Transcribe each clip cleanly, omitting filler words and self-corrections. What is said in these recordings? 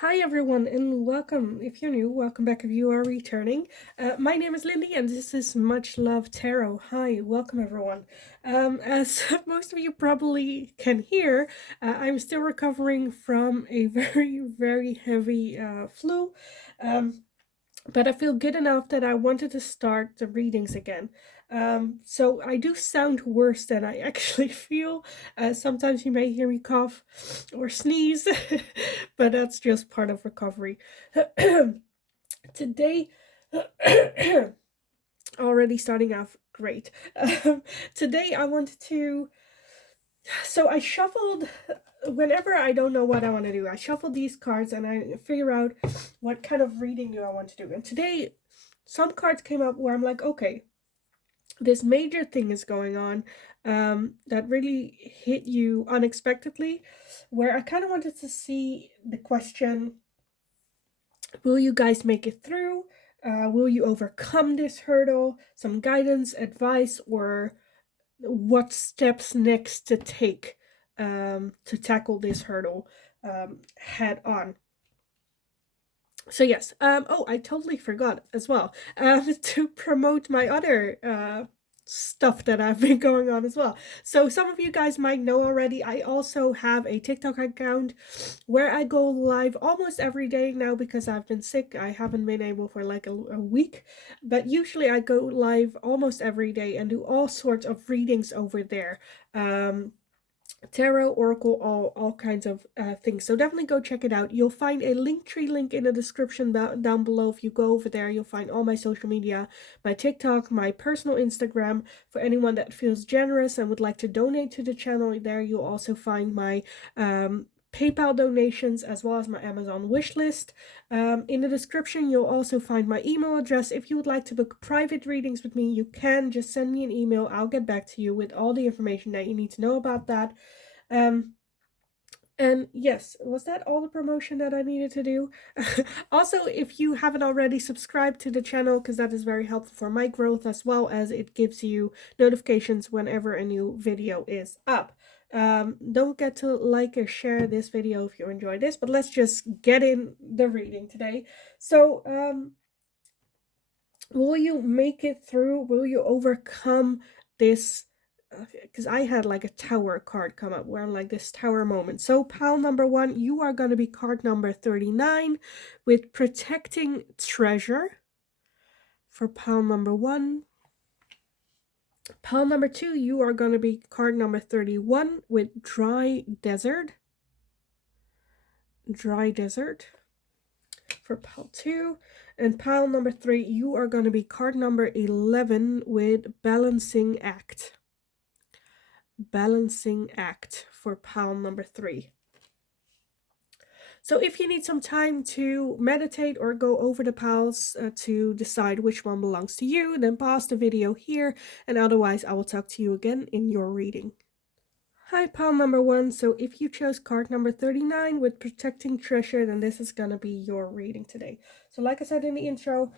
Hi everyone and welcome. If you're new, welcome back if you are returning. My name is Lindy and this is Much Love Tarot. Hi, welcome everyone. As most of you probably can hear, I'm still recovering from a very heavy flu. Um, but I feel good enough that I wanted to start the readings again. So I do sound worse than I actually feel. Sometimes you may hear me cough or sneeze, but that's just part of recovery. Today, already starting off great. Today I wanted to. So I shuffled. Whenever I don't know what I want to do, I shuffle these cards and I figure out what kind of reading do I want to do. And today, some cards came up where I'm like, okay, this major thing is going on that really hit you unexpectedly, where I kind of wanted to see the question, will you guys make it through? Will you overcome this hurdle? Some guidance, advice, or what steps next to take to tackle this hurdle head on. So yes, oh, I totally forgot as well to promote my other stuff that I've been going on as well. So some of you guys might know already, I also have a TikTok account where I go live almost every day now because I've been sick. I haven't been able for like a week, but usually I go live almost every day and do all sorts of readings over there. Tarot, oracle, all kinds of things. So definitely go check it out. You'll find a Linktree link in the description down below. If you go over there, you'll find all my social media, my TikTok, my personal Instagram. For anyone that feels generous and would like to donate to the channel, there you'll also find my PayPal donations as well as my Amazon wish list. In the description, you'll also find my email address. If you would like to book private readings with me, you can just send me an email. I'll get back to you with all the information that you need to know about that. Um, and yes, was that all the promotion that I needed to do? Also, if you haven't already, subscribed to the channel because that is very helpful for my growth as well as it gives you notifications whenever a new video is up. Don't forget to like or share this video if you enjoyed this, but let's just get in the reading today. So, will you make it through? Will you overcome this? Because I had like a tower card come up where I'm like this tower moment. So pile number 1, you are going to be card number 39 with protecting treasure for pile number 1. Pile number 2, you are going to be card number 31 with dry desert. Dry desert for pile 2. And pile number 3, you are going to be card number 11 with balancing act. Balancing act for pile number 3. So if you need some time to meditate or go over the piles to decide which one belongs to you, then pause the video here, and otherwise I will talk to you again in your reading. Hi, pile number 1. So if you chose card number 39 with protecting treasure, then this is gonna be your reading today. So like I said in the intro,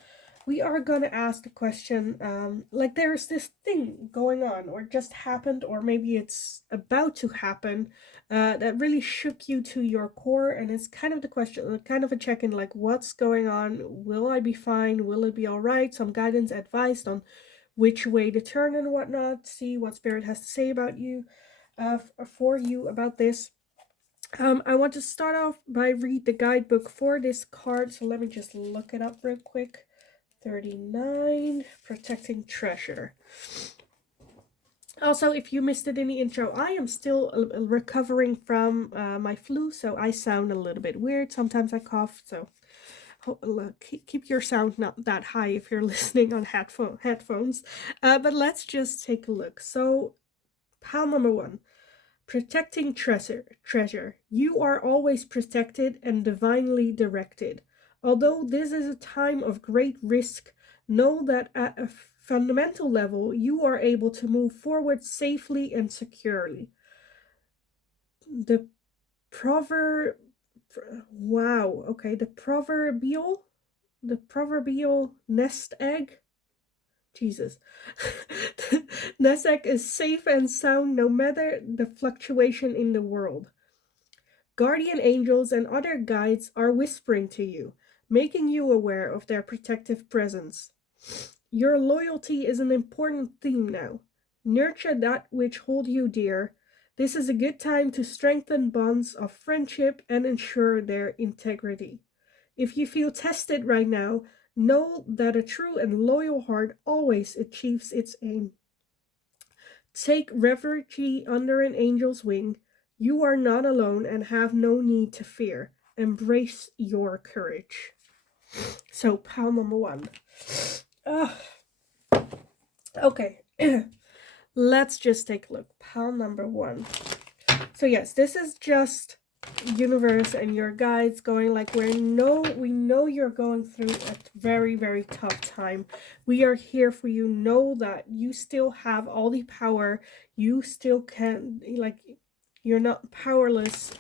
we are going to ask the question, like there's this thing going on or just happened, or maybe it's about to happen, that really shook you to your core. And it's kind of the question, kind of a check-in, like what's going on? Will I be fine? Will it be all right? Some guidance, advice on which way to turn and whatnot. See what Spirit has to say about you, for you about this. I want to start off by read the guidebook for this card. So let me just look it up real quick. 39, protecting treasure. Also, if you missed it in the intro, I am still recovering from my flu, so I sound a little bit weird. Sometimes I cough, so keep your sound not that high if you're listening on headphones. But let's just take a look. So, pile number 1. Protecting treasure. You are always protected and divinely directed. Although this is a time of great risk, know that at a fundamental level, you are able to move forward safely and securely. The proverb, wow, okay, the proverbial nest egg. Jesus. Nest egg is safe and sound no matter the fluctuation in the world. Guardian angels and other guides are whispering to you, making you aware of their protective presence. Your loyalty is an important theme now. Nurture that which hold you dear. This is a good time to strengthen bonds of friendship and ensure their integrity. If you feel tested right now, know that a true and loyal heart always achieves its aim. Take refuge under an angel's wing. You are not alone and have no need to fear. Embrace your courage. So, pile number 1. Okay, let's just take a look. Pile number 1. So yes, this is just universe and your guides going like, we know you're going through a very, very tough time. We are here for you. Know that you still have all the power. You still can, like, you're not powerless,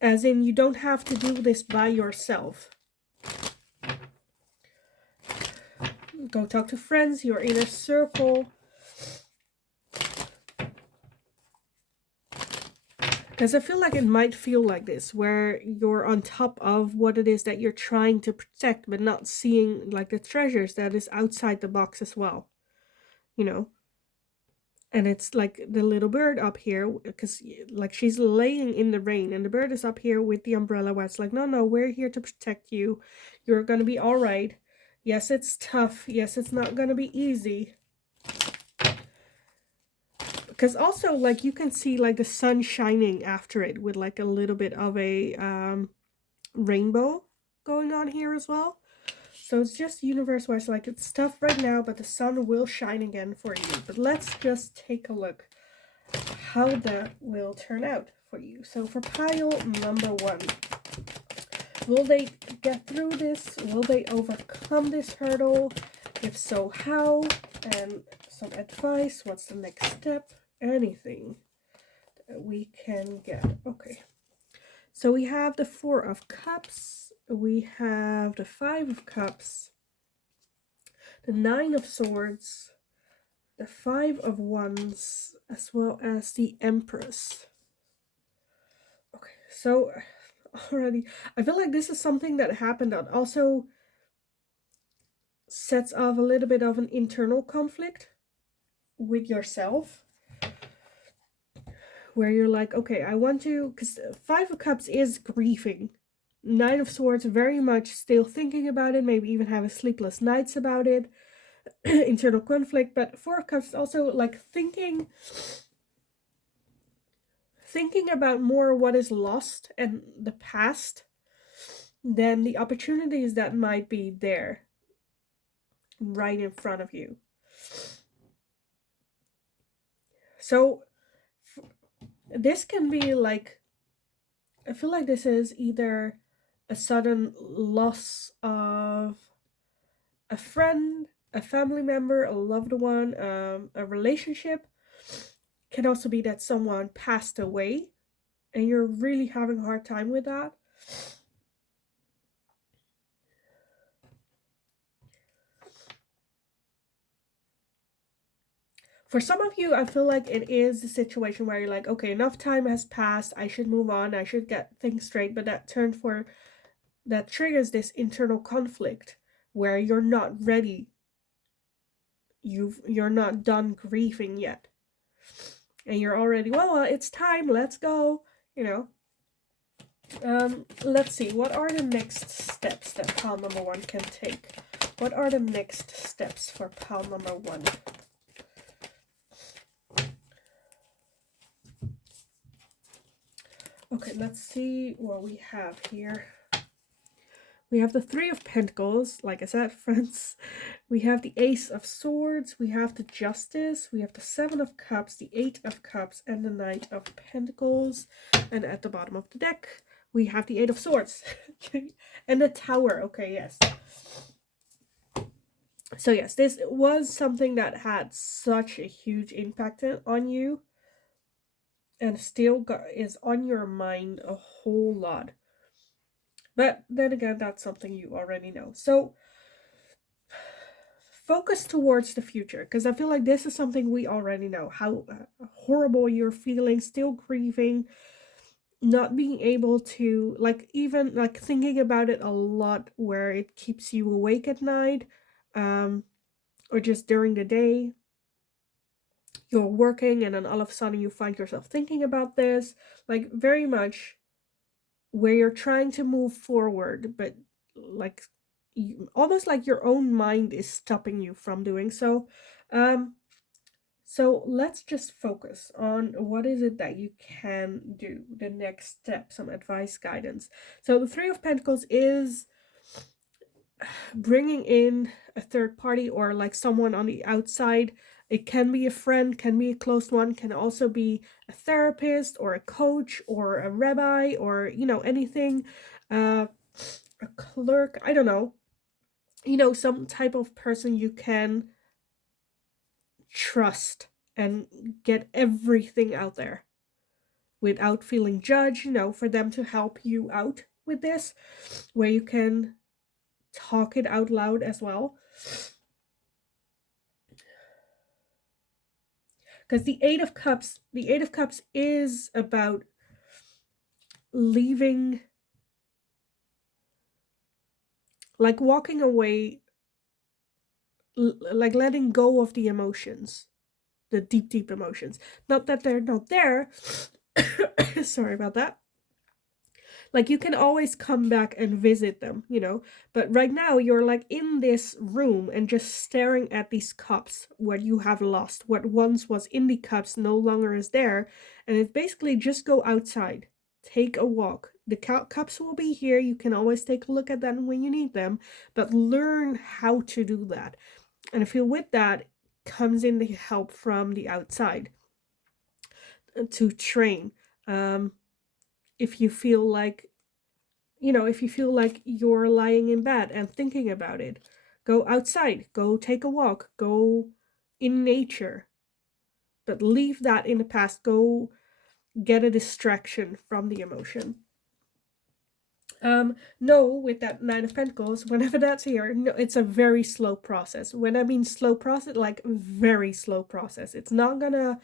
as in you don't have to do this by yourself. Go talk to friends, your inner circle. Because I feel like it might feel like this, where you're on top of what it is that you're trying to protect, but not seeing like the treasures that is outside the box as well, you know? And it's like the little bird up here, because like she's laying in the rain, and the bird is up here with the umbrella where it's like, no, we're here to protect you. You're going to be all right. Yes, it's tough. Yes, it's not going to be easy. Because also, like, you can see, like, the sun shining after it with, like, a little bit of a rainbow going on here as well. So it's just universe-wise, like, it's tough right now, but the sun will shine again for you. But let's just take a look how that will turn out for you. So for pile number 1, will they get through this? Will they overcome this hurdle? If so, how? And some advice. What's the next step? Anything that we can get. Okay, so we have the 4 of Cups, we have the 5 of Cups, the 9 of Swords, the 5 of Wands, as well as the Empress. Okay, so already I feel like this is something that happened that also sets off a little bit of an internal conflict with yourself, where you're like, okay, I want to, because 5 of Cups is grieving. 9 of Swords, very much still thinking about it, maybe even having sleepless nights about it, internal conflict. But 4 of Cups also like thinking about more what is lost and the past than the opportunities that might be there right in front of you. So this can be like, I feel like this is either a sudden loss of a friend, a family member, a loved one, a relationship. Can also be that someone passed away and you're really having a hard time with that. For some of you, I feel like it is the situation where you're like, okay, enough time has passed, I should move on, I should get things straight, but that triggers this internal conflict where you're not ready. You're not done grieving yet. And you're already, well, it's time, let's go, you know. Let's see, what are the next steps that pile number 1 can take? What are the next steps for pile number 1? Okay, let's see what we have here. We have the 3 of Pentacles, like I said, friends. We have the Ace of Swords, we have the Justice, we have the 7 of Cups, the 8 of Cups, and the Knight of Pentacles. And at the bottom of the deck, we have the 8 of Swords. And the Tower. Okay, yes. So yes, this was something that had such a huge impact on you. And still is on your mind a whole lot. But then again, that's something you already know. So focus towards the future, because I feel like this is something we already know. How horrible you're feeling, still grieving. not being able to, like, even like thinking about it a lot where it keeps you awake at night, um or just during the day you're working and then all of a sudden you find yourself thinking about this, like very much where you're trying to move forward, but like almost like your own mind is stopping you from doing so. um so let's just focus on what is it that you can do, the next step, some advice, guidance. So the Three of Pentacles is bringing in a third party or like someone on the outside. It can be a friend, can be a close one, can also be a therapist or a coach or a rabbi or, anything. Uh, a clerk, I don't know. Some type of person you can trust and get everything out there without feeling judged, for them to help you out with this, where you can talk it out loud as well. Because the Eight of Cups is about leaving, like walking away, like letting go of the emotions, the deep, deep emotions. Not that they're not there. Sorry about that. Like you can always come back and visit them, but right now you're like in this room and just staring at these cups, what you have lost, what once was in the cups no longer is there. And it's basically just go outside, take a walk. The cups will be here, you can always take a look at them when you need them, but learn how to do that. And I feel with that comes in the help from the outside to train. If you feel like if you feel like you're lying in bed and thinking about it, go outside, go take a walk, go in nature, but leave that in the past. Go get a distraction from the emotion. No, with that Nine of Pentacles, whenever that's here, no, it's a very slow process. When I mean slow process, like very slow process. It's not gonna,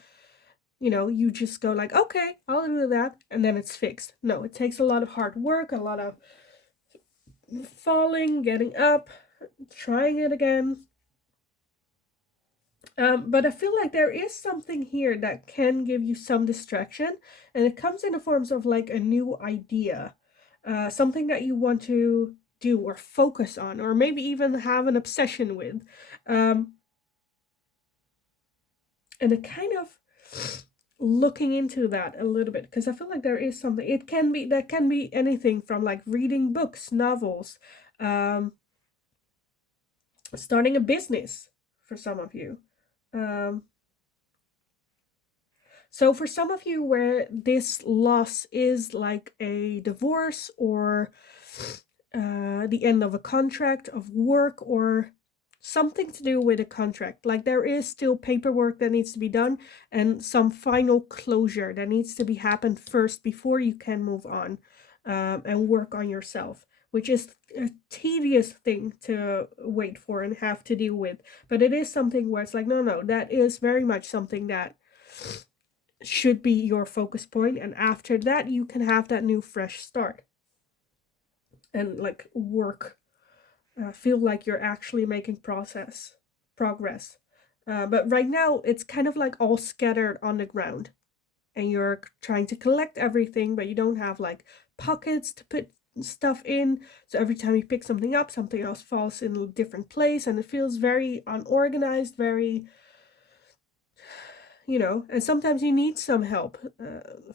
you just go like, okay, I'll do that, and then it's fixed. No, it takes a lot of hard work, a lot of falling, getting up, trying it again. But I feel like there is something here that can give you some distraction, and it comes in the forms of like a new idea, something that you want to do or focus on, or maybe even have an obsession with. And it kind of looking into that a little bit, because I feel like there is something. It can be, that can be anything from like reading books, novels, starting a business for some of you. So for some of you where this loss is like a divorce or the end of a contract of work or something to do with a contract, like there is still paperwork that needs to be done and some final closure that needs to be happened first before you can move on and work on yourself, which is a tedious thing to wait for and have to deal with. But it is something where it's like, no, that is very much something that should be your focus point, and after that you can have that new fresh start and like work, feel like you're actually making progress. But right now it's kind of like all scattered on the ground and you're trying to collect everything, but you don't have like pockets to put stuff in, so every time you pick something up, something else falls in a different place and it feels very unorganized, very, and sometimes you need some help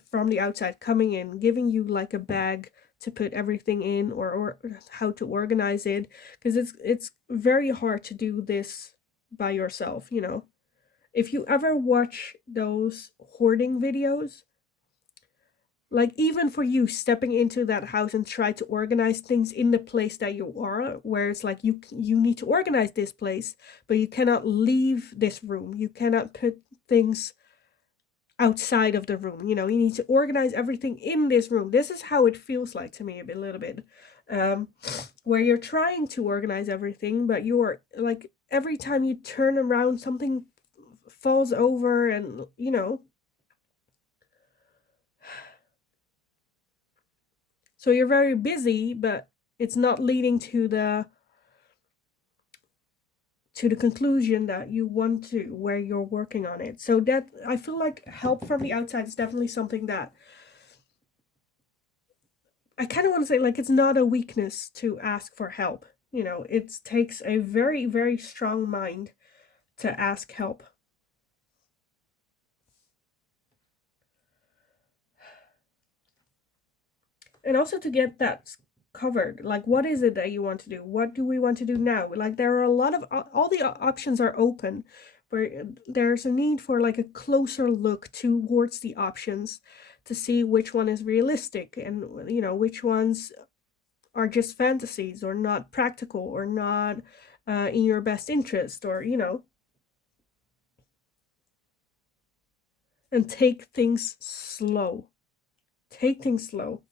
from the outside coming in, giving you like a bag to put everything in, or how to organize it, because it's very hard to do this by yourself. If you ever watch those hoarding videos, like even for you stepping into that house and try to organize things in the place that you are, where it's like you need to organize this place, but you cannot leave this room, you cannot put things outside of the room, you need to organize everything in this room. This is how it feels like to me a little bit, where you're trying to organize everything, but you're like every time you turn around something falls over, and So you're very busy, but it's not leading to the conclusion that you want to, where you're working on it. So that, I feel like help from the outside is definitely something that I kind of want to say, like, it's not a weakness to ask for help. You know, it takes a very, very strong mind to ask help. And also to get that covered. Like, what is it that you want to do? What do we want to do now? Like, there are a lot of, all the options are open, where there's a need for like a closer look towards the options to see which one is realistic, and you know, which ones are just fantasies or not practical or not in your best interest, or you know, and take things slow. Take things slow.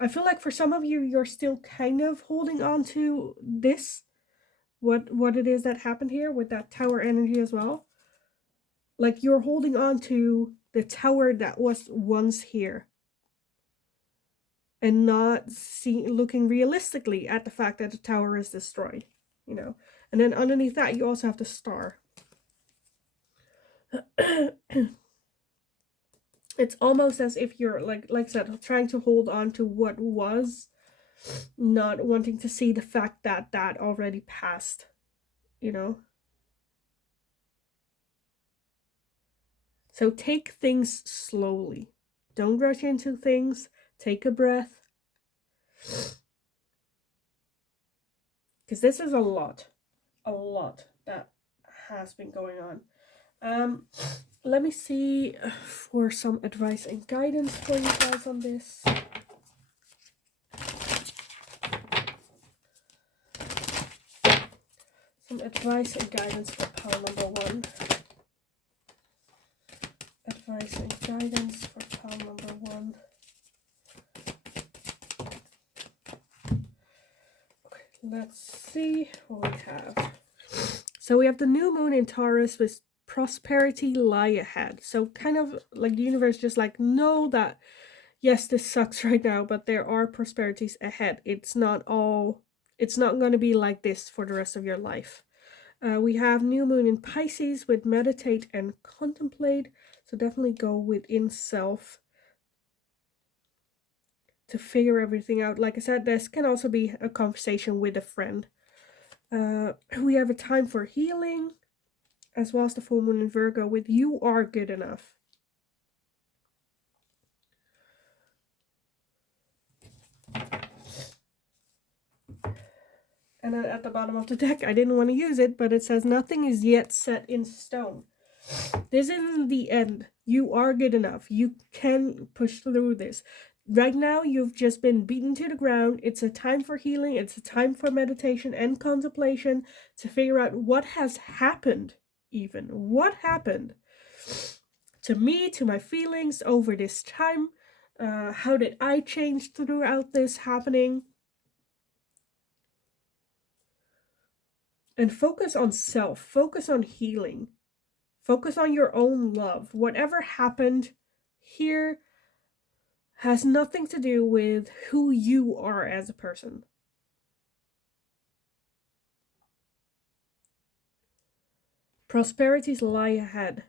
I feel like for some of you, you're still kind of holding on to this, what it is that happened here with that tower energy as well. Like, you're holding on to the tower that was once here, and not looking realistically at the fact that the tower is destroyed, you know. And then underneath that, you also have the star. It's almost as if you're like I said, trying to hold on to what was, not wanting to see the fact that that already passed, you know. So take things slowly. Don't rush into things. Take a breath. Because this is a lot that has been going on. Let me see for some advice and guidance for you guys on this. Some advice and guidance for pile number 1. Advice and guidance for pile number 1. Okay, let's see what we have. So we have the new moon in Taurus with prosperity lie ahead. So kind of like the universe just like, know that yes, this sucks right now, but there are prosperities ahead. It's not going to be like this for the rest of your life. We have new moon in Pisces with meditate and contemplate. So definitely go within self to figure everything out. Like I said, this can also be a conversation with a friend. We have a time for healing, as well as the full moon in Virgo with you are good enough. And then at the bottom of the deck, I didn't want to use it, but it says nothing is yet set in stone. This isn't the end. You are good enough. You can push through this. Right now, you've just been beaten to the ground. It's a time for healing. It's a time for meditation and contemplation to figure out what has happened, even. What happened to me, to my feelings over this time? How did I change throughout this happening? And focus on self, focus on healing, focus on your own love. Whatever happened here has nothing to do with who you are as a person. Prosperities lie ahead.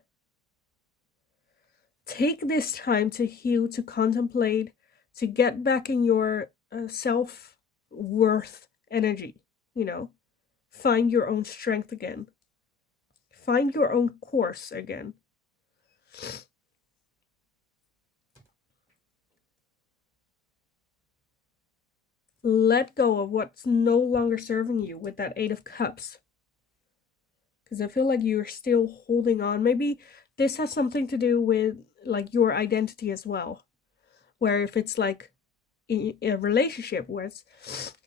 Take this time to heal, to contemplate, to get back in your self-worth energy, you know. Find your own strength again. Find your own course again. Let go of what's no longer serving you with that 8 of Cups. Because I feel like you're still holding on. Maybe this has something to do with like your identity as well. Where if it's like in a relationship where it's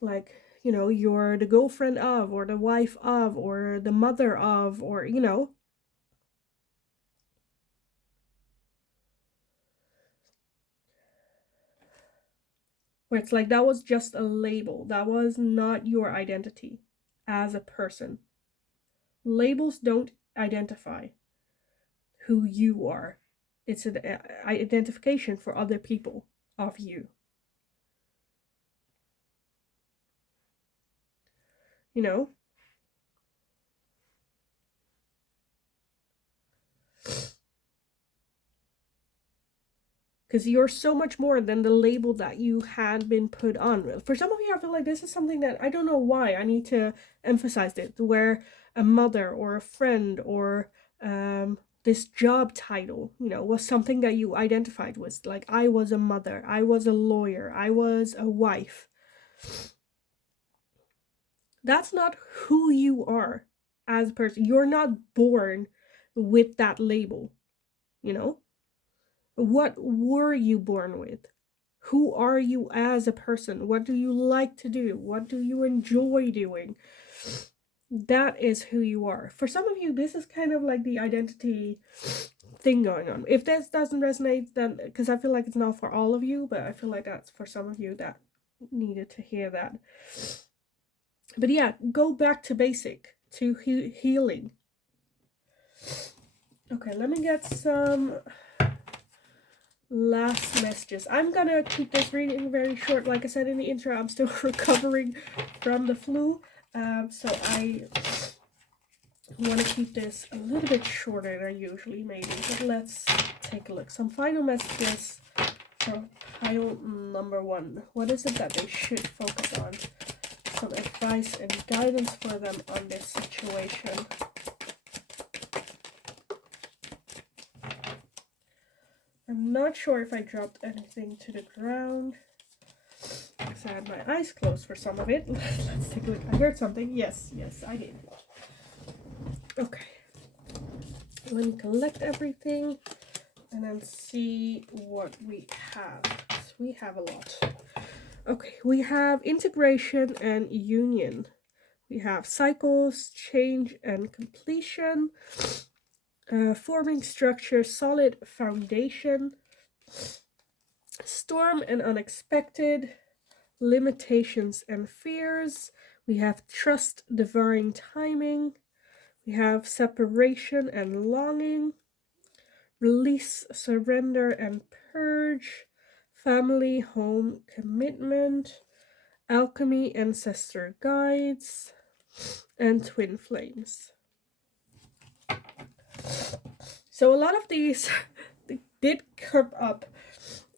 like, you know, you're the girlfriend of, or the wife of, or the mother of, or, you know. Where it's like that was just a label. That was not your identity as a person. Labels don't identify who you are. It's an identification for other people. of you. You know? Because you're so much more than the label that you had been put on. For some of you, I feel like this is something that I don't know why I need to emphasize it, where a mother or a friend or this job title, you know, was something that you identified with. Like, I was a mother, I was a lawyer, I was a wife. That's not who you are as a person. You're not born with that label, you know? What were you born with? Who are you as a person? What do you like to do? What do you enjoy doing? That is who you are. For some of you, this is kind of like the identity thing going on. If this doesn't resonate, then because I feel like it's not for all of you, but I feel like that's for some of you that needed to hear that. But yeah, go back to basic, to healing. Okay, let me get some last messages. I'm gonna keep this reading very short. Like I said in the intro, I'm still recovering from the flu, so I want to keep this a little bit shorter than usually, maybe. But let's take a look. Some final messages for pile number 1. What is it that they should focus on? Some advice and guidance for them on this situation. I'm not sure if I dropped anything to the ground, because I had my eyes closed for some of it. Let's take a look. I heard something. Yes, I did. Okay. Let me collect everything and then see what we have. So we have a lot. Okay, we have integration and union. We have cycles, change and completion. Forming structure, solid foundation, storm and unexpected, limitations and fears. We have trust, divine timing. We have separation and longing, release, surrender and purge, family, home, commitment, alchemy, ancestor guides, and twin flames. So a lot of these did come up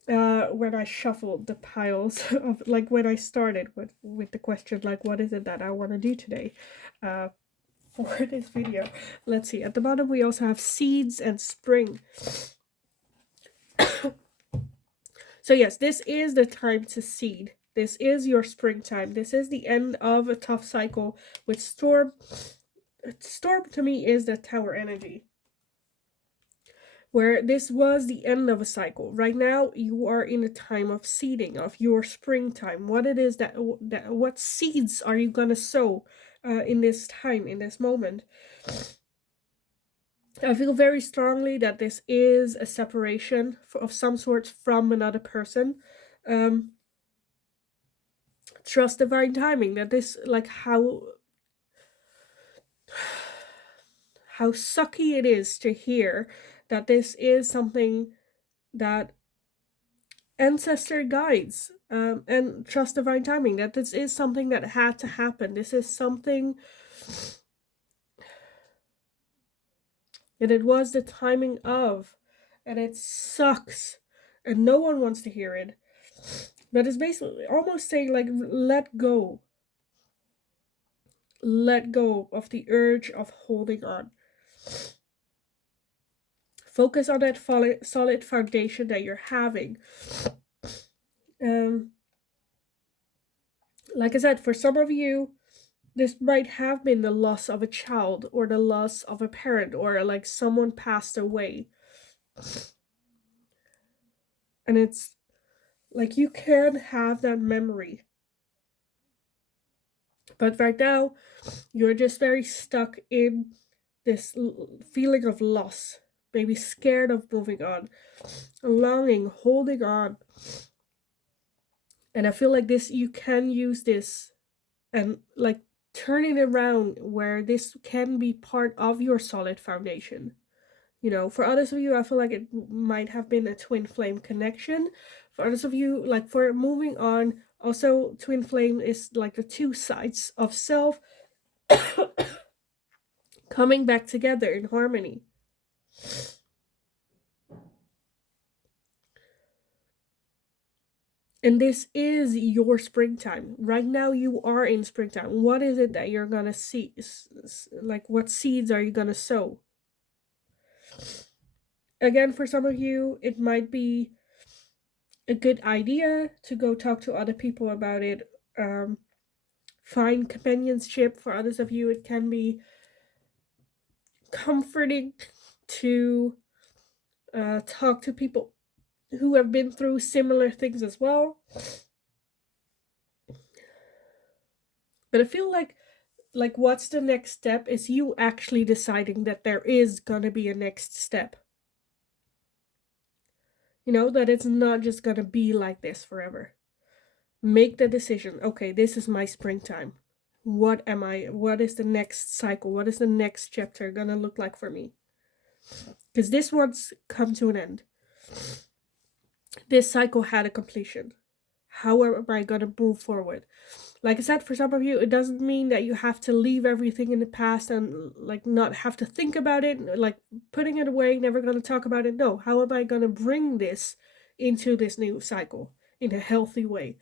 when I shuffled the piles of, like, when I started with the question, like, what is it that I want to do today for this video. Let's see, at the bottom we also have seeds and spring. So yes, this is the time to seed. This is your springtime. This is the end of a tough cycle with storm. Storm to me is the tower energy, where this was the end of a cycle. Right now, you are in a time of seeding, of your springtime. What it is what seeds are you gonna sow in this time, in this moment? I feel very strongly that this is a separation of some sort from another person. Trust divine timing. That this, like, how sucky it is to hear that this is something that ancestor guides, and trust divine timing, that this is something that had to happen. This is something that it was the timing of, and it sucks, and no one wants to hear it. But it's basically almost saying, like, let go of the urge of holding on. Focus on that solid foundation that you're having. Like I said, for some of you, this might have been the loss of a child, or the loss of a parent, or like someone passed away. And it's like, you can have that memory. But right now, you're just very stuck in this feeling of loss. Maybe scared of moving on. Longing, holding on. And I feel like this, you can use this and, like, turn it around where this can be part of your solid foundation. You know, for others of you, I feel like it might have been a twin flame connection. For others of you, like for moving on, also twin flame is like the two sides of self coming back together in harmony. And this is your springtime. Right now, you are in springtime. What is it that you're gonna see? Like, what seeds are you gonna sow? Again, for some of you, it might be a good idea to go talk to other people about it. Find companionship. For others of you, it can be comforting to talk to people who have been through similar things as well. But I feel like what's the next step is you actually deciding that there is gonna be a next step. You know, that it's not just gonna be like this forever. Make the decision. Okay, this is my springtime. What is the next cycle? What is the next chapter gonna look like for me? Because this one's come to an end. This cycle had a completion. How am I gonna move forward? Like I said, for some of you, it doesn't mean that you have to leave everything in the past and like not have to think about it, like putting it away, never gonna talk about it. No, how am I gonna bring this into this new cycle in a healthy way?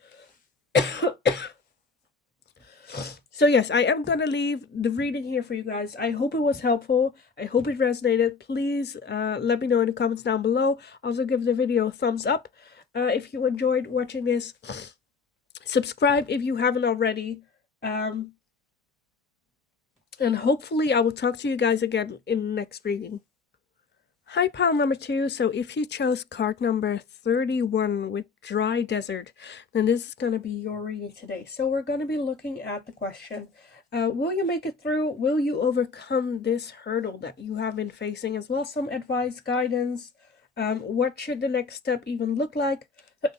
So yes, I am gonna leave the reading here for you guys. I hope it was helpful. I hope it resonated. Please let me know in the comments down below. Also give the video a thumbs up if you enjoyed watching this. Subscribe if you haven't already. And hopefully I will talk to you guys again in the next reading. Hi, pile number 2. So if you chose card number 31 with dry desert, then this is going to be your reading today. So we're going to be looking at the question, will you make it through? Will you overcome this hurdle that you have been facing? As well as some advice, guidance. What should the next step even look like?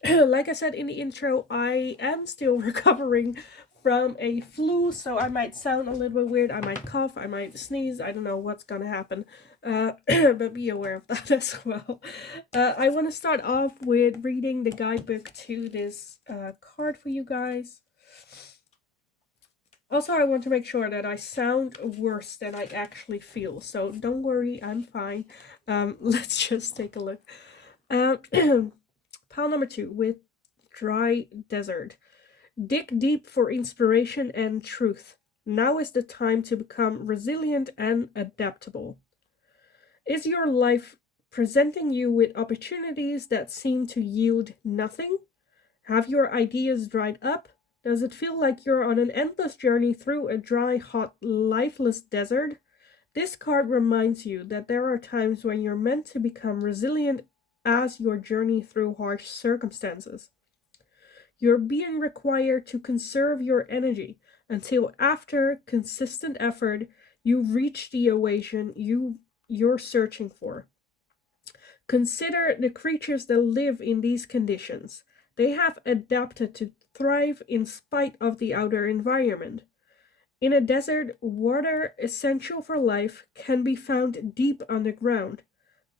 Like I said in the intro, I am still recovering from a flu, so I might sound a little bit weird. I might cough, I might sneeze, I don't know what's gonna happen, but be aware of that as well. I want to start off with reading the guidebook to this card for you guys. Also, I want to make sure that I sound worse than I actually feel, so don't worry, I'm fine. Let's just take a look. Pile number 2 with dry desert. Dig deep for inspiration and truth. Now is the time to become resilient and adaptable. Is your life presenting you with opportunities that seem to yield nothing? Have your ideas dried up? Does it feel like you're on an endless journey through a dry, hot, lifeless desert? This card reminds you that there are times when you're meant to become resilient as your journey through harsh circumstances. You're being required to conserve your energy until after consistent effort you reach the oasis you're searching for. Consider the creatures that live in these conditions. They have adapted to thrive in spite of the outer environment. In a desert, water essential for life can be found deep underground.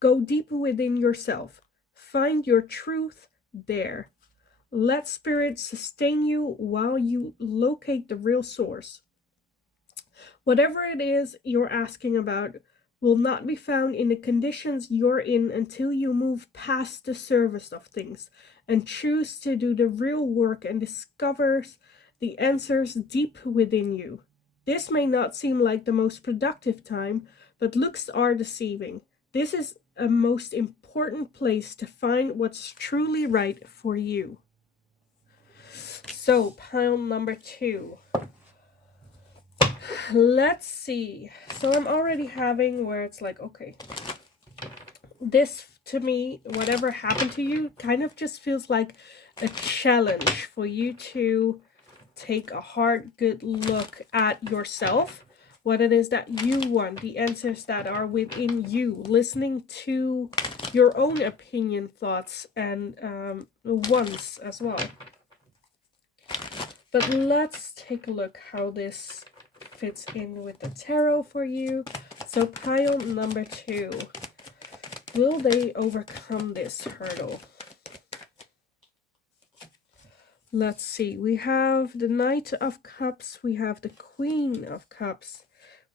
Go deep within yourself. Find your truth there. Let spirit sustain you while you locate the real source. Whatever it is you're asking about will not be found in the conditions you're in until you move past the surface of things and choose to do the real work and discover the answers deep within you. This may not seem like the most productive time, but looks are deceiving. This is a most important place to find what's truly right for you. So, pile number 2. Let's see. So I'm already having where it's like, okay, this to me, whatever happened to you, kind of just feels like a challenge for you to take a hard, good look at yourself, what it is that you want, the answers that are within you, listening to your own opinion, thoughts, and wants as well. But let's take a look how this fits in with the tarot for you. So pile number 2. Will they overcome this hurdle? Let's see. We have the Knight of Cups. We have the Queen of Cups.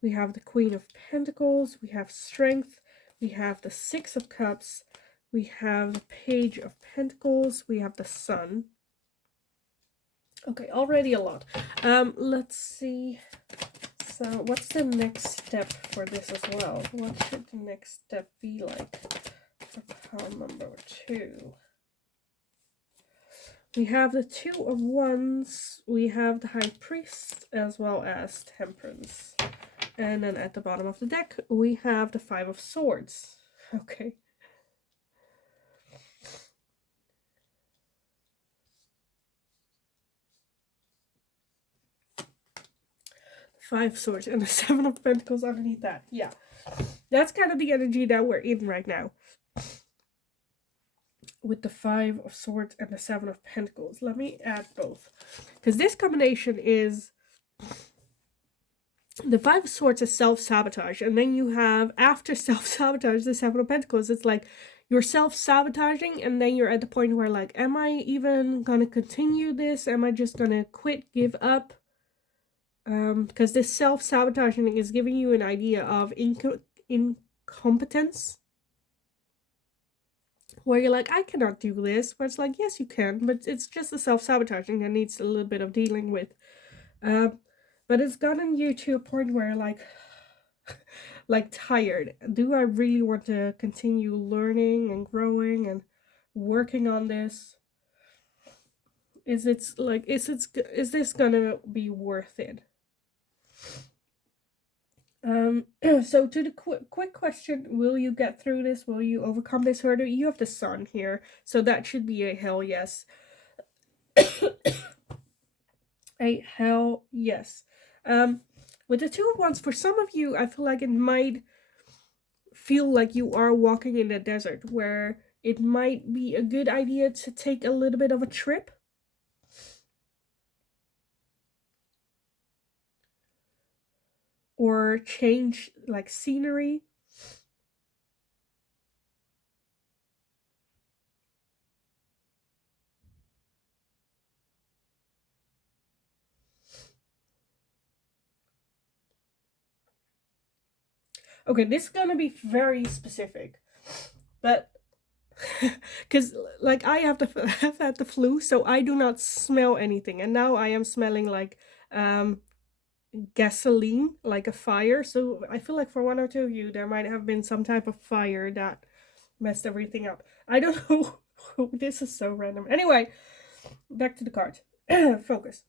We have the Queen of Pentacles. We have Strength. We have the Six of Cups. We have the Page of Pentacles. We have the Sun. Okay, already a lot. Let's see. So what's the next step for this as well? What should the next step be like for pile number 2? We have the Two of Wands, we have the High Priest, as well as Temperance. And then at the bottom of the deck, we have the Five of Swords. Okay. Five Swords and the Seven of Pentacles underneath that. Yeah. That's kind of the energy that we're in right now. With the Five of Swords and the Seven of Pentacles. Let me add both. Because this combination is... The Five of Swords is self-sabotage. And then you have, after self-sabotage, the Seven of Pentacles. It's like you're self-sabotaging and then you're at the point where like, am I even going to continue this? Am I just going to quit, give up? Because this self-sabotaging is giving you an idea of incompetence. Where you're like, I cannot do this. But it's like, yes, you can. But it's just the self-sabotaging that needs a little bit of dealing with. But it's gotten you to a point where like tired. Do I really want to continue learning and growing and working on this? Is this gonna be worth it? So to the quick question, will you get through this? Will you overcome this hurdle? You have the Sun here, so that should be a hell yes. A hell yes. With the Two of Wands, for some of you, I feel like it might feel like you are walking in the desert, where it might be a good idea to take a little bit of a trip. Or change like scenery. Okay, this is gonna be very specific, but because like I have had the flu, so I do not smell anything, and now I am smelling like gasoline, like a fire. So I feel like for one or two of you, there might have been some type of fire that messed everything up. I don't know. This is so random. Anyway, back to the card. Focus.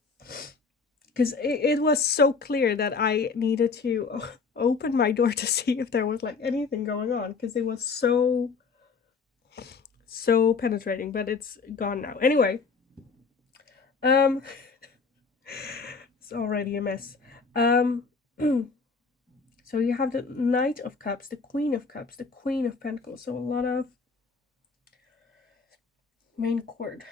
Because it was so clear that I needed to open my door to see if there was like anything going on, because it was so penetrating, but it's gone now. Anyway, it's already a mess. So you have the Knight of Cups, the Queen of Cups, the Queen of Pentacles. So a lot of main cord.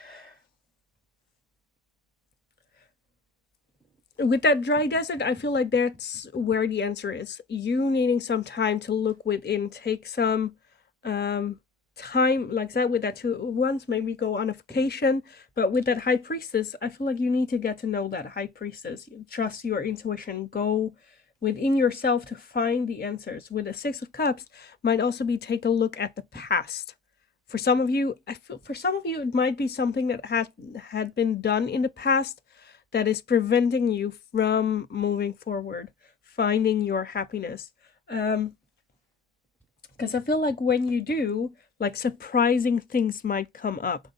With that dry desert, I feel like that's where the answer is. You needing some time to look within, take some time, like that with that Two of Wands, maybe go on a vacation. But with that High Priestess, I feel like you need to get to know that High Priestess. Trust your intuition. Go within yourself to find the answers. With the Six of Cups, might also be take a look at the past. For some of you, it might be something that had been done in the past that is preventing you from moving forward, finding your happiness. Because I feel like when you do, like surprising things might come up.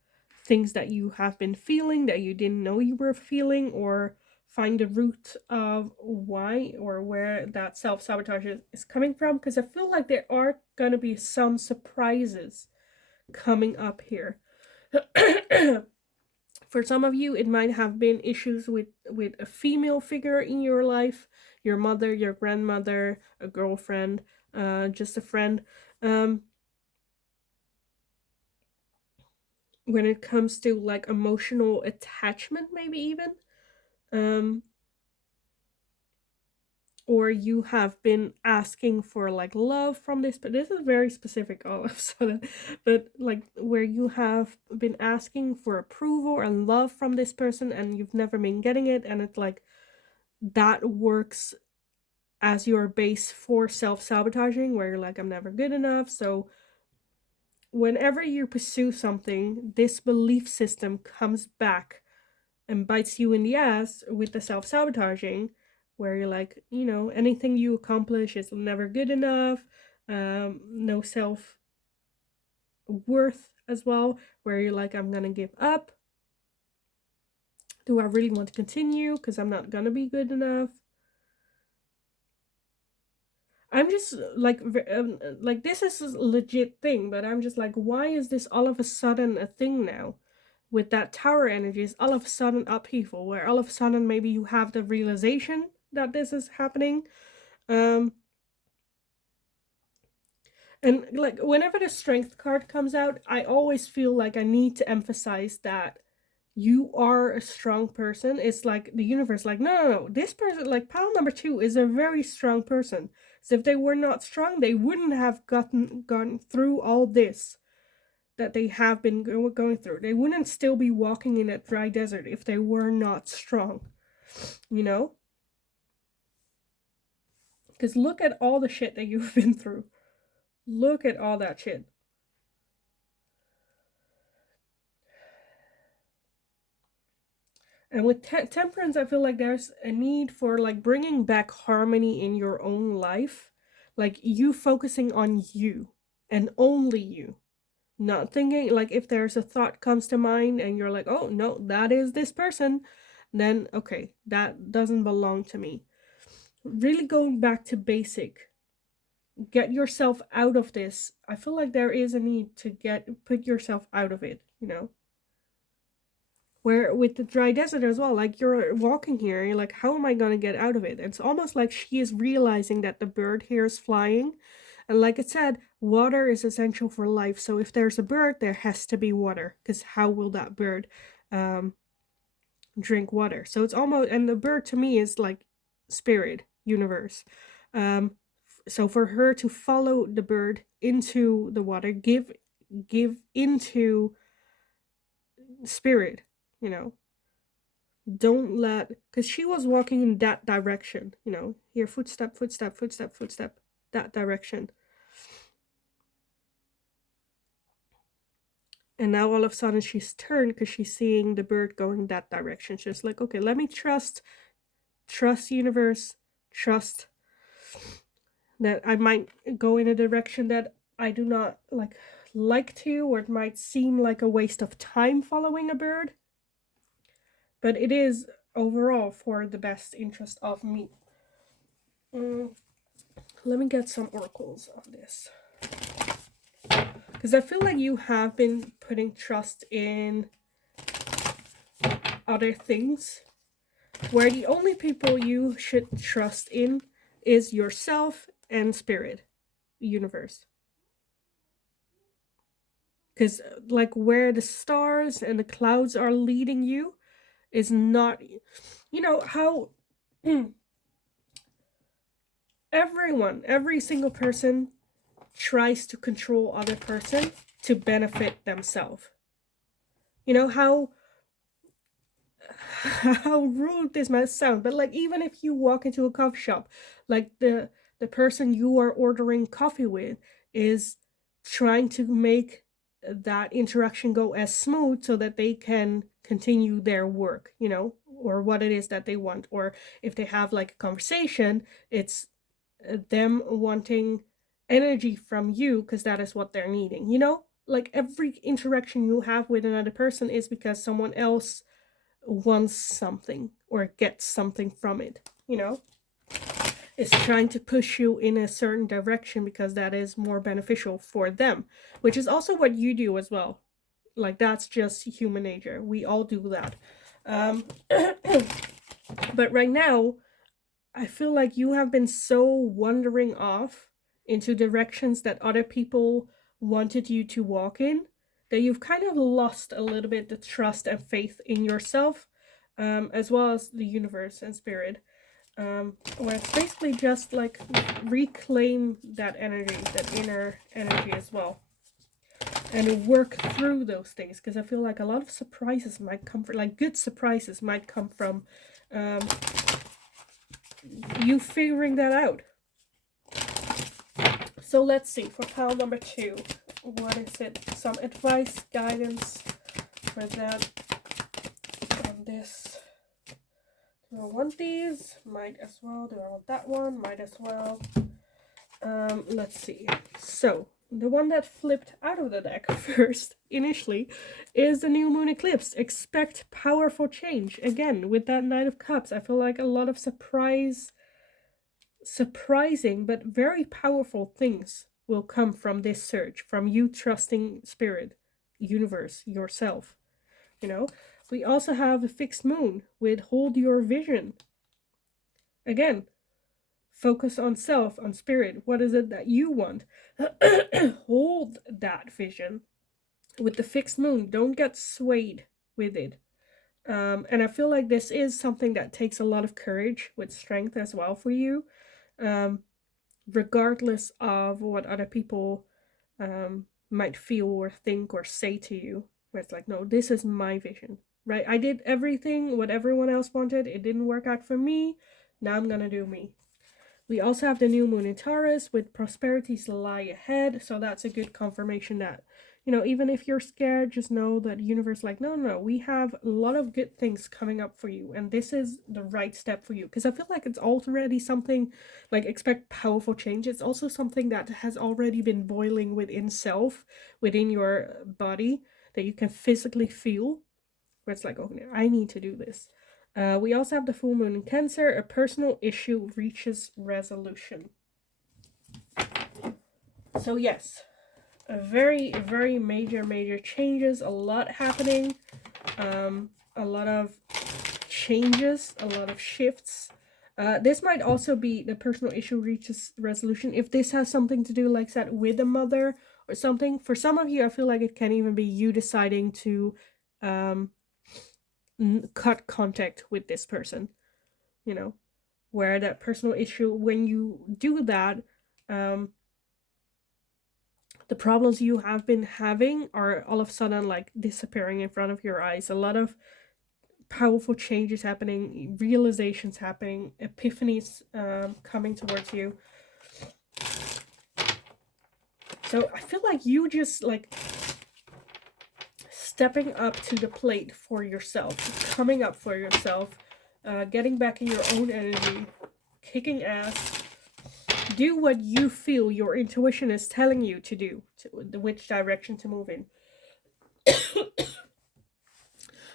Things that you have been feeling that you didn't know you were feeling, or find the root of why or where that self-sabotage is coming from. Because I feel like there are going to be some surprises coming up here. For some of you, it might have been issues with a female figure in your life, your mother, your grandmother, a girlfriend, just a friend. When it comes to like emotional attachment, maybe even. or you have been asking for like love from this, but this is very specific all of a sudden, but like where you have been asking for approval and love from this person and you've never been getting it, and it's like that works as your base for self-sabotaging, where you're like, I'm never good enough. So whenever you pursue something, this belief system comes back and bites you in the ass with the self-sabotaging, where you're like, anything you accomplish is never good enough. No self-worth as well, where you're like, I'm gonna give up. Do I really want to continue? Because I'm not gonna be good enough. I'm just like this is a legit thing, but I'm just like, why is this all of a sudden a thing now? With that tower energy, is all of a sudden upheaval, where all of a sudden maybe you have the realization that this is happening. And like whenever the strength card comes out, I always feel like I need to emphasize that you are a strong person. It's like the universe, like, no, this person, like pile number 2, is a very strong person. So if they were not strong, they wouldn't have gone through all this that they have been going through. They wouldn't still be walking in a dry desert if they were not strong, you know? Because look at all the shit that you've been through. Look at all that shit. And with temperance, I feel like there's a need for like bringing back harmony in your own life. Like you focusing on you and only you. Not thinking, like, if there's a thought comes to mind and you're like, oh no, that is this person, then okay, that doesn't belong to me. Really going back to basic. Get yourself out of this. I feel like there is a need to put yourself out of it, Where with the dry desert as well, like you're walking here, you're like, how am I gonna get out of it? It's almost like she is realizing that the bird here is flying. And like it said, water is essential for life. So if there's a bird, there has to be water. Because how will that bird drink water? So it's almost, and the bird to me is like spirit, universe. So for her to follow the bird into the water, give into spirit, don't let, because she was walking in that direction, here, footstep, footstep, footstep, footstep, that direction. And now all of a sudden she's turned because she's seeing the bird going that direction. She's like, okay, let me trust universe, trust that I might go in a direction that I do not like to, or it might seem like a waste of time following a bird. But it is overall for the best interest of me. Let me get some oracles on this. Because I feel like you have been putting trust in other things, where the only people you should trust in is yourself and spirit, universe. Because like where the stars and the clouds are leading you is not, how every single person tries to control other person to benefit themselves. How rude this might sound, but like even if you walk into a coffee shop, like the person you are ordering coffee with is trying to make that interaction go as smooth so that they can continue their work, or what it is that they want. Or if they have like a conversation, it's them wanting energy from you because that is what they're needing, like every interaction you have with another person is because someone else wants something or gets something from it, It's trying to push you in a certain direction because that is more beneficial for them, which is also what you do as well. Like that's just human nature. We all do that. But right now, I feel like you have been so wandering off into directions that other people wanted you to walk in that you've kind of lost a little bit the trust and faith in yourself, as well as the universe and spirit. where it's basically just like reclaim that energy, that inner energy as well, and work through those things, because I feel like a lot of surprises might come from, like good surprises might come from you figuring that out. So let's see, for pile number 2, what is it? Some advice, guidance for that on this. Do I want these? Might as well. Do I want that one? Might as well. Let's see. So, the one that flipped out of the deck first, initially, is the new moon eclipse. Expect powerful change. Again, with that Knight of Cups, I feel like a lot of surprising but very powerful things will come from this search, from you trusting spirit, universe, yourself. You know, we also have a fixed moon with hold your vision. Again, focus on self, on spirit. What is it that you want? Hold that vision. With the fixed moon, don't get swayed with it. And I feel like this is something that takes a lot of courage with strength as well for you. Regardless of what other people might feel or think or say to you, where it's like, no, this is my vision, right? I did everything what everyone else wanted. It didn't work out for me. Now I'm gonna do me. We also have the new moon in Taurus with prosperities lie ahead. So that's a good confirmation that, you know, even if you're scared, just know that the universe, like, no, we have a lot of good things coming up for you. And this is the right step for you. Because I feel like it's already something, like, expect powerful change. It's also something that has already been boiling within self, within your body, that you can physically feel. Where it's like, okay, I need to do this. We also have the full moon in Cancer. A personal issue reaches resolution. So yes, a very, very major changes. A lot happening. A lot of changes. A lot of shifts. This might also be the personal issue reaches resolution. If this has something to do, like that, with a mother or something. For some of you, I feel like it can even be you deciding to cut contact with this person, you know, where that personal issue, when you do that, the problems you have been having are all of a sudden like disappearing in front of your eyes. A lot of powerful changes happening, realizations happening, epiphanies coming towards you. So I feel like you just like stepping up to the plate for yourself, coming up for yourself, getting back in your own energy, kicking ass. Do what you feel your intuition is telling you to do, which direction to move in.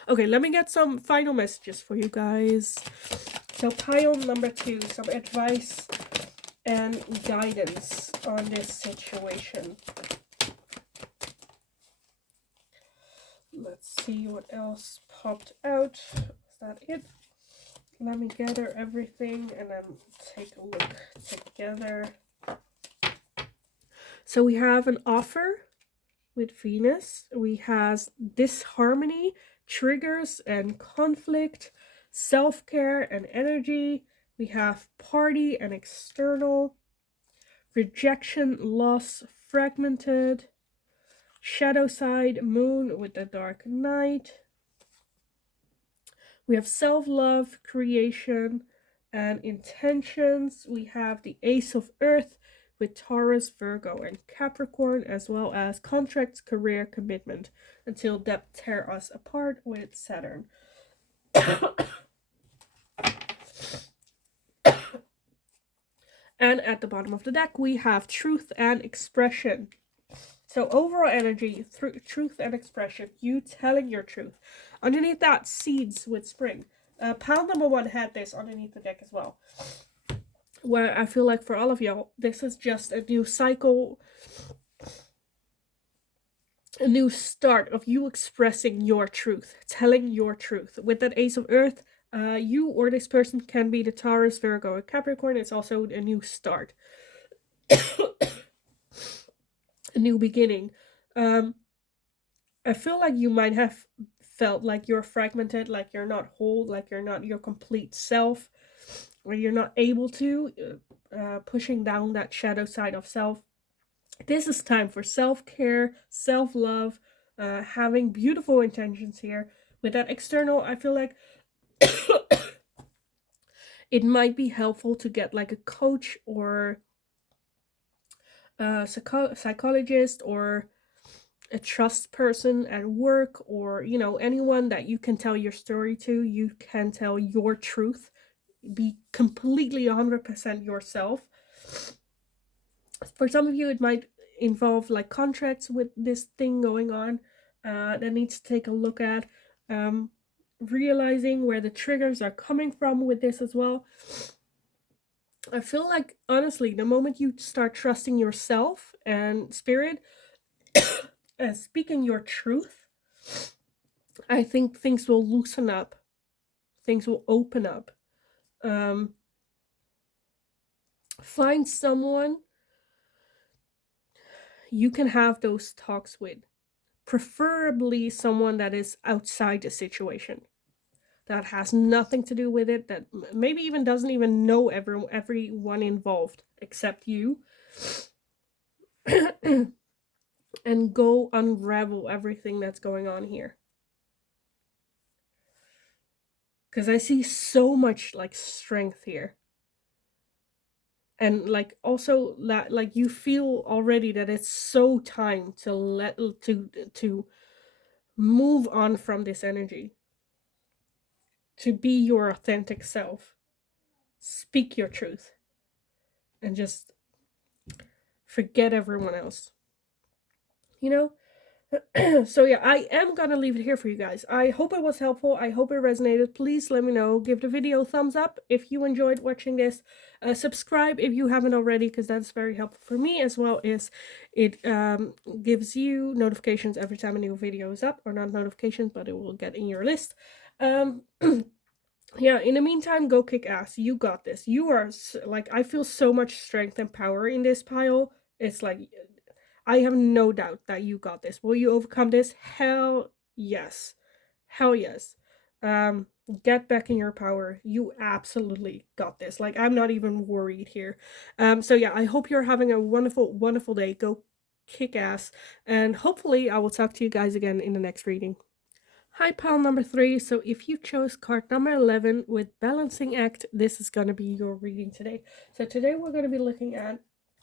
Okay, let me get some final messages for you guys. So pile number 2, some advice and guidance on this situation. Let's see what else popped out. Is that it? Let me gather everything and then take a look together. So we have an offer with Venus. We have disharmony, triggers and conflict, self-care and energy. We have party and external, rejection, loss, fragmented, shadow side, moon with the dark night. We have self-love, creation, and intentions. We have the Ace of Earth with Taurus, Virgo, and Capricorn, as well as contracts, career, commitment, until death tear us apart with Saturn. And at the bottom of the deck, we have truth and expression. So overall energy, truth and expression, you telling your truth. Underneath that, seeds with spring. Pile number 1 had this underneath the deck as well. Where I feel like for all of y'all, this is just a new cycle, a new start of you expressing your truth, telling your truth. With that Ace of Earth, you or this person can be the Taurus, Virgo, or Capricorn. It's also a new start. A new beginning. I feel like you might have felt like you're fragmented, like you're not whole, like you're not your complete self. where you're not able to, pushing down that shadow side of self. This is time for self-care, self-love, having beautiful intentions here. With that external, I feel like it might be helpful to get like a coach or a psychologist or a trust person at work, or anyone that you can tell your story to. You can tell your truth, be completely 100% yourself. For some of you it might involve like contracts with this thing going on, that needs to take a look at, realizing where the triggers are coming from with this as well. I feel like, honestly, the moment you start trusting yourself and spirit and speaking your truth, I think things will loosen up, things will open up. Find someone you can have those talks with, preferably someone that is outside the situation, that has nothing to do with it, that maybe even doesn't even know everyone involved except you. And go unravel everything that's going on here, because I see so much like strength here, and like also that like you feel already that it's so time to to move on from this energy, to be your authentic self, speak your truth, and just forget everyone else. You know? So yeah, I am gonna leave it here for you guys. I hope it was helpful. I hope it resonated. Please let me know. Give the video a thumbs up if you enjoyed watching this. Subscribe if you haven't already, because that's very helpful for me, as well as it gives you notifications every time a new video is up. Or not notifications, but it will get in your list. Yeah, in the meantime, go kick ass. You got this. You are, like, I feel so much strength and power in this pile. It's like, I have no doubt that you got this. Will you overcome this? Hell yes. Hell yes. Get back in your power. You absolutely got this. Like, I'm not even worried here. So yeah, I hope you're having a wonderful, wonderful day. Go kick ass. And hopefully I will talk to you guys again in the next reading. Hi, pile number 3. So if you chose card number 11 with Balancing Act, this is going to be your reading today. So today we're going to be looking at,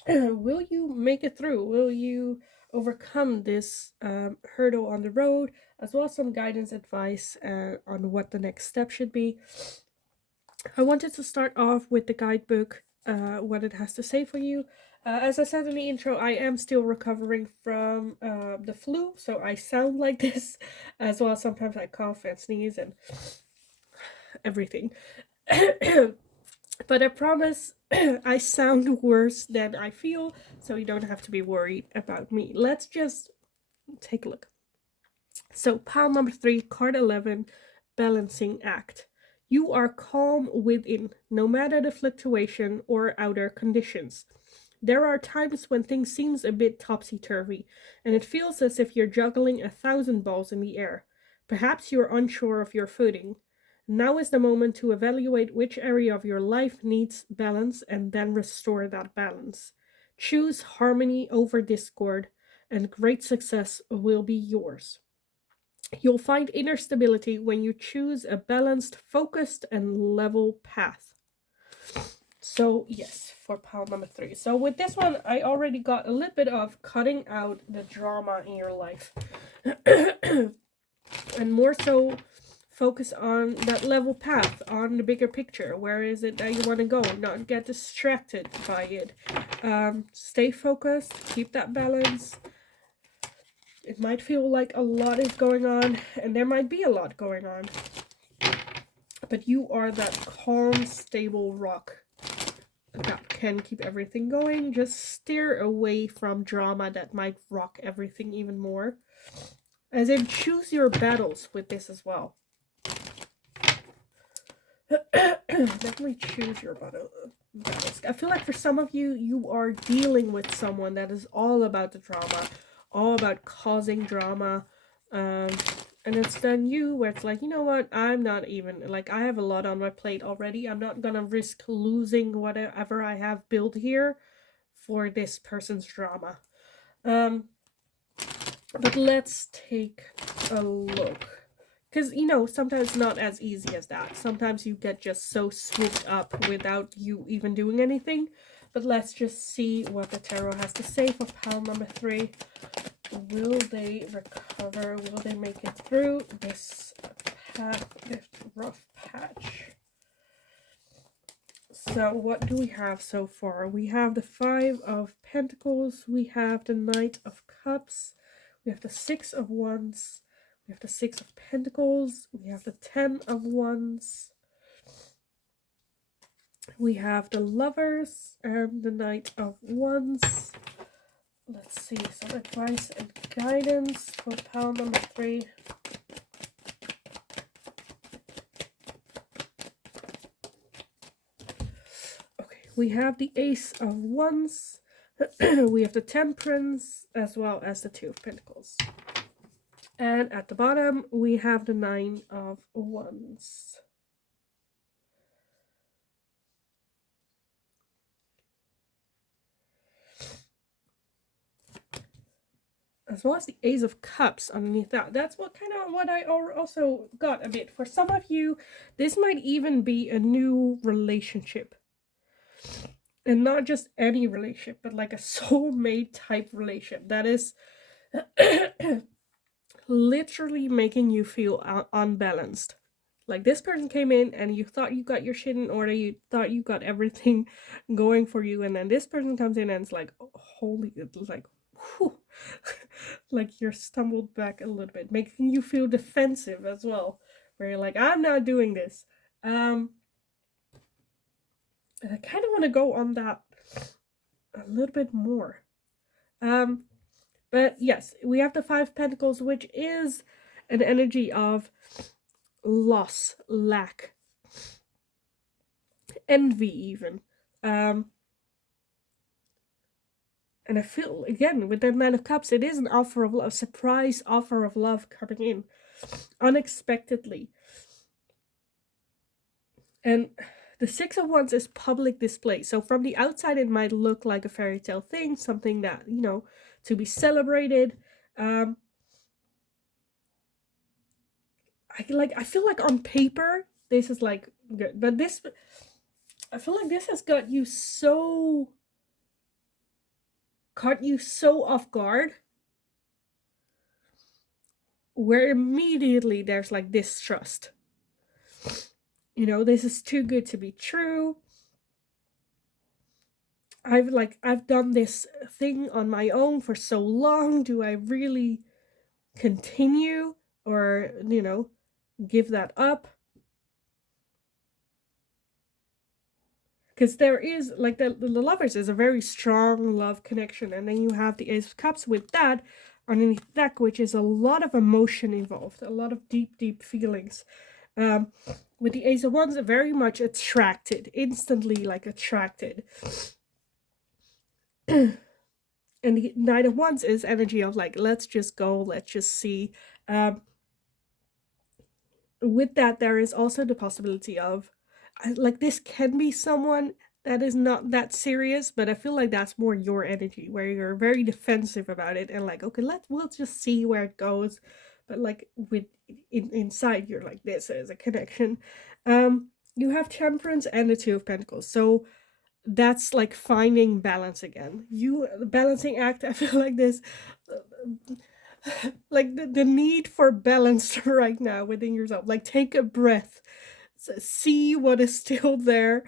will you make it through? Will you overcome this hurdle on the road? As well as some guidance advice on what the next step should be. I wanted to start off with the guidebook, what it has to say for you. As I said in the intro, I am still recovering from the flu, so I sound like this, as well as sometimes I cough and sneeze and everything. But I promise I sound worse than I feel, so you don't have to be worried about me. Let's just take a look. So, pile number 3, card 11, Balancing Act. You are calm within, no matter the fluctuation or outer conditions. There are times when things seem a bit topsy-turvy, and it feels as if you're juggling 1,000 balls in the air. Perhaps you're unsure of your footing. Now is the moment to evaluate which area of your life needs balance and then restore that balance. Choose harmony over discord, and great success will be yours. You'll find inner stability when you choose a balanced, focused, and level path. So, yes, for pile number 3. So, with this one, I already got a little bit of cutting out the drama in your life. And more so, focus on that level path, on the bigger picture. Where is it that you want to go? Not get distracted by it. Stay focused, keep that balance. It might feel like a lot is going on, and there might be a lot going on. But you are that calm, stable rock that can keep everything going. Just steer away from drama that might rock everything even more. As in, choose your battles with this as well. Definitely choose your battles. I feel like for some of you, you are dealing with someone that is all about the drama, all about causing drama, and And it's then you where it's like, you know what, I'm not even, like, I have a lot on my plate already. I'm not gonna risk losing whatever I have built here for this person's drama. But let's take a look. Because, you know, sometimes it's not as easy as that. Sometimes you get just so swooped up without you even doing anything. But let's just see what the tarot has to say for pile number 3. Will they recover? Will they make it through this path, this rough patch? So what do we have so far? We have the 5 of Pentacles. We have the Knight of Cups. We have the 6 of Wands. We have the 6 of Pentacles. We have the 10 of Wands. We have the Lovers and the Knight of Wands. Let's see, some advice and guidance for pile number 3. Okay, we have the Ace of Wands. We have the Temperance as well as the 2 of Pentacles. And at the bottom, we have the 9 of Wands. As well as the Ace of Cups underneath that. That's what I also got a bit. For some of you, this might even be a new relationship. And not just any relationship, but like a soulmate type relationship. That is literally making you feel unbalanced. Like this person came in and you thought you got your shit in order, you thought you got everything going for you, and then this person comes in and it's like, holy, it's like, whew, like you're stumbled back a little bit, making you feel defensive as well, where you're like, I'm not doing this. And I kind of want to go on that a little bit more. But yes, we have the 5 Pentacles, which is an energy of loss, lack, envy even. And I feel, again, with the Nine of Cups, it is an offer of love, a surprise offer of love coming in unexpectedly. And the 6 of Wands is public display. So from the outside, it might look like a fairy tale thing, something that, you know, to be celebrated. I feel like on paper, this is like good. But this, I feel like this has caught you so off guard, where immediately there's like distrust. You know, this is too good to be true. I've done this thing on my own for so long. Do I really continue, or, you know, give that up? Because there is, like, the Lovers is a very strong love connection, and then you have the Ace of Cups with that underneath that, which is a lot of emotion involved, a lot of deep feelings. With the Ace of Wands, very much attracted, instantly, like, attracted. And the Knight of Wands is energy of like, let's just go, let's just see. With that, there is also the possibility of, like, this can be someone that is not that serious, but I feel like that's more your energy, where you're very defensive about it and like, okay, we'll just see where it goes. But like inside, you're like, this is a connection. You have Temperance and the 2 of Pentacles, so that's like finding balance again. The balancing act, I feel like this, like the need for balance right now within yourself. Like, take a breath, see what is still there,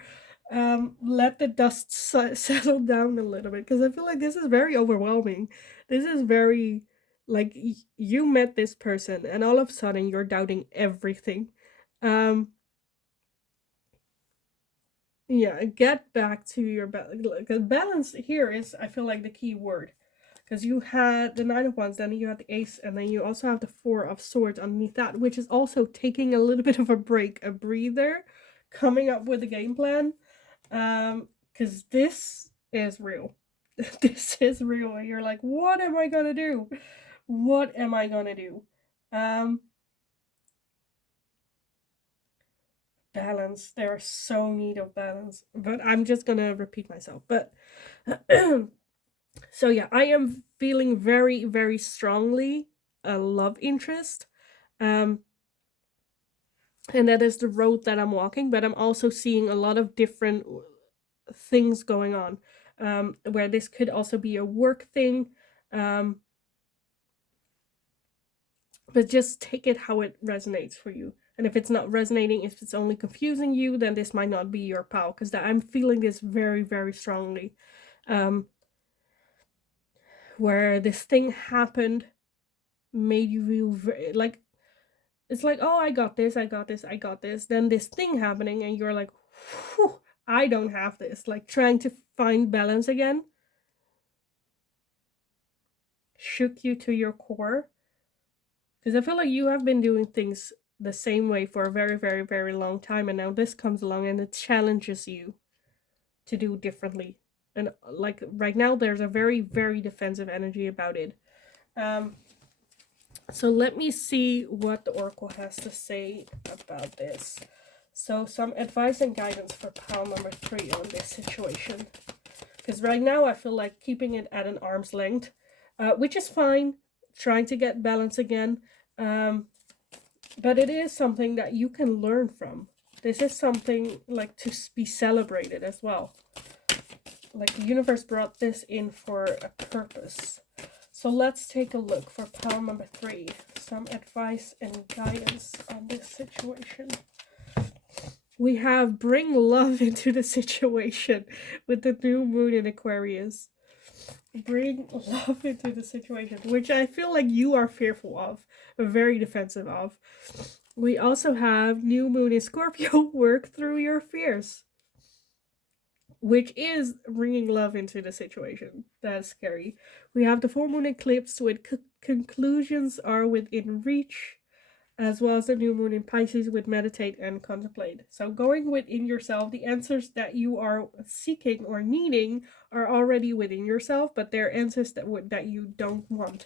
let the dust settle down a little bit, because I feel like this is very overwhelming. This is very, like, you met this person and all of a sudden you're doubting everything. Yeah, get back to your balance. Balance here is, I feel like, the key word. Because you had the 9 of Wands, then you had the Ace, and then you also have the 4 of Swords underneath that, which is also taking a little bit of a break, a breather, coming up with a game plan. Because this is real. This is real. You're like, what am I gonna do? What am I gonna do? balance. They're so need of balance. But I'm just gonna repeat myself. But so yeah, I am feeling very, very strongly a love interest. Um, and that is the road that I'm walking, but I'm also seeing a lot of different things going on. Where this could also be a work thing. Um, but just take it how it resonates for you. And if it's not resonating, if it's only confusing you, then this might not be your pal, because I'm feeling this very, very strongly. Um, where this thing happened made you feel very, like, it's like, oh, I got this, I got this, I got this. Then this thing happening, and you're like, I don't have this. Like trying to find balance again shook you to your core. Because I feel like you have been doing things the same way for a very, very, very long time, and now this comes along and it challenges you to do differently. And like right now, there's a very, very defensive energy about it. Um, so let me see what the Oracle has to say about this. So some advice and guidance for pile number 3 on this situation. Because right now I feel like keeping it at an arm's length, which is fine, trying to get balance again. But it is something that you can learn from. This is something like to be celebrated as well. Like the universe brought this in for a purpose. So let's take a look for pile number 3. Some advice and guidance on this situation. We have bring love into the situation with the new moon in Aquarius. Bring love into the situation, which I feel like you are fearful of, very defensive of. We also have new moon in Scorpio. Work through your fears, which is bringing love into the situation. That's scary. We have the full moon eclipse with conclusions are within reach, as well as the new moon in Pisces with meditate and contemplate. So going within yourself, the answers that you are seeking or needing are already within yourself, but they're answers that you don't want.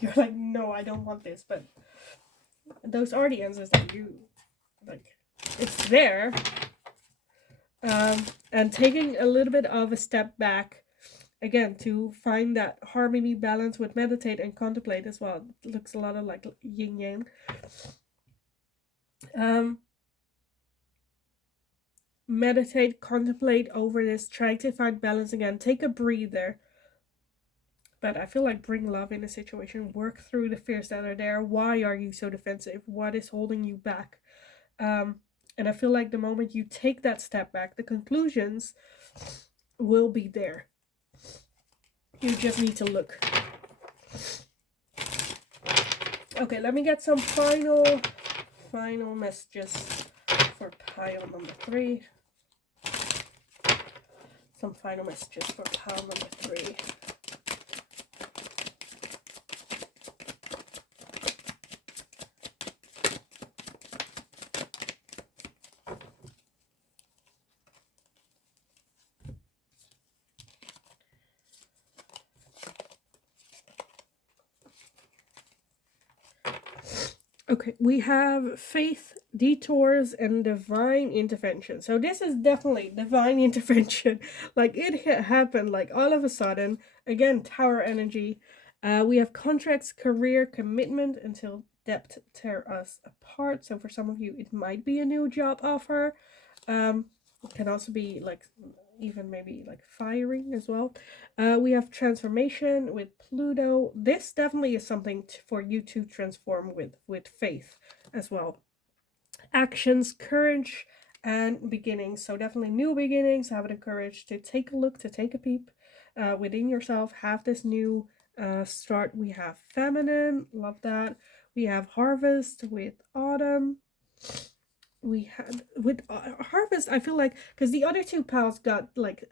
You're like, no, I don't want this, but those are the answers that you like. It's there. And taking a little bit of a step back again to find that harmony, balance with meditate and contemplate as well. It looks a lot of like yin yang. Meditate, contemplate over this, try to find balance again, take a breather. But I feel like bring love in a situation, work through the fears that are there. Why are you so defensive? What is holding you back? And I feel like the moment you take that step back, the conclusions will be there. You just need to look. Okay, let me get some final messages for pile number 3. Some final messages for pile number 3. Okay, we have faith, detours, and divine intervention. So this is definitely divine intervention. Like it happened like all of a sudden. Again, tower energy. We have contracts, career, commitment until depth tear us apart. So for some of you, it might be a new job offer. It can also be like even maybe like firing as well. We have transformation with Pluto. This definitely is something for you to transform with faith as well. Actions, courage, and beginnings. So definitely new beginnings. Have the courage to take a look, to take a peep within yourself. Have this new start. We have feminine. Love that. We have harvest with autumn. We had with harvest, I feel like, because the other two piles got like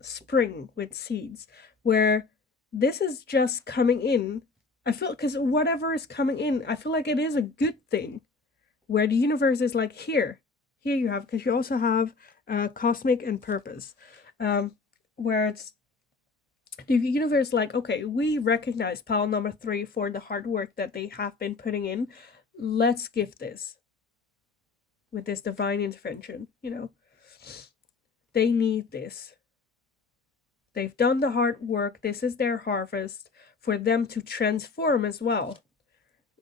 spring with seeds, where this is just coming in. I feel because whatever is coming in, I feel like it is a good thing, where the universe is like, here you have, because you also have cosmic and purpose, where it's the universe like, okay, we recognize pile number 3 for the hard work that they have been putting in. Let's give this. with this divine intervention. You know, they need this. They've done the hard work. This is their harvest for them to transform as well.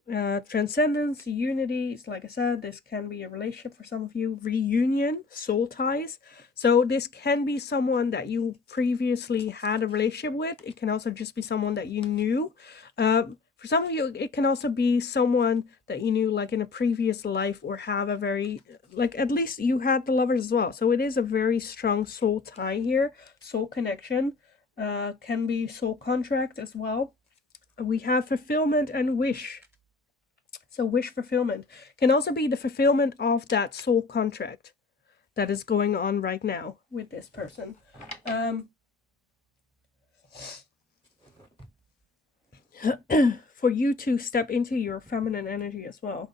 Transcendence, unity, like I said, this can be a relationship for some of you. Reunion, soul ties. So this can be someone that you previously had a relationship with. It can also just be someone that you knew. For some of you, it can also be someone that you knew like in a previous life, or have a very, like at least you had the lovers as well. So it is a very strong soul tie here, soul connection. Can be soul contract as well. We have fulfillment and wish. So wish fulfillment can also be the fulfillment of that soul contract that is going on right now with this person. For you to step into your feminine energy as well.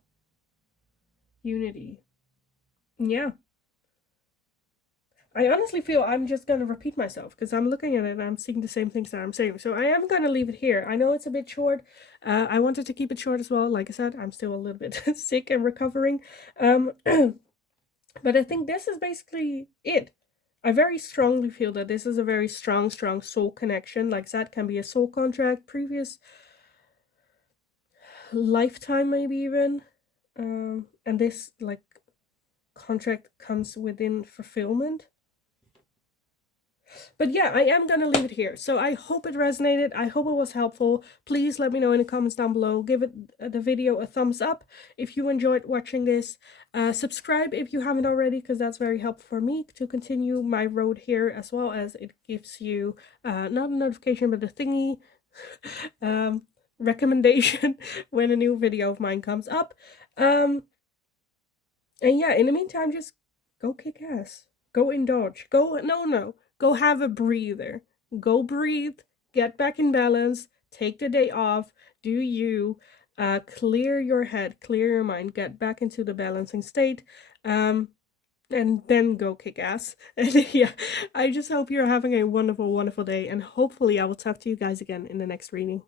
Unity. Yeah. I honestly feel I'm just going to repeat myself because I'm looking at it and I'm seeing the same things that I'm saying. So I am going to leave it here. I know it's a bit short. I wanted to keep it short as well. Like I said, I'm still a little bit sick and recovering. But I think this is basically it. I very strongly feel that this is a very strong soul connection. Like that can be a soul contract, previous lifetime, maybe even. And this like contract comes within fulfillment. But yeah, I am going to leave it here. So I hope it resonated. I hope it was helpful. Please let me know in the comments down below. Give it the video a thumbs up if you enjoyed watching this. Subscribe if you haven't already, because that's very helpful for me to continue my road here, as well as it gives you not a notification, but a thingy recommendation when a new video of mine comes up. And yeah, in the meantime, just go kick ass. Go indulge. Go have a breather. Go breathe. Get back in balance. Take the day off. Do you. Clear your head. Clear your mind. Get back into the balancing state. And then go kick ass. And yeah, I just hope you're having a wonderful, wonderful day. And hopefully I will talk to you guys again in the next reading.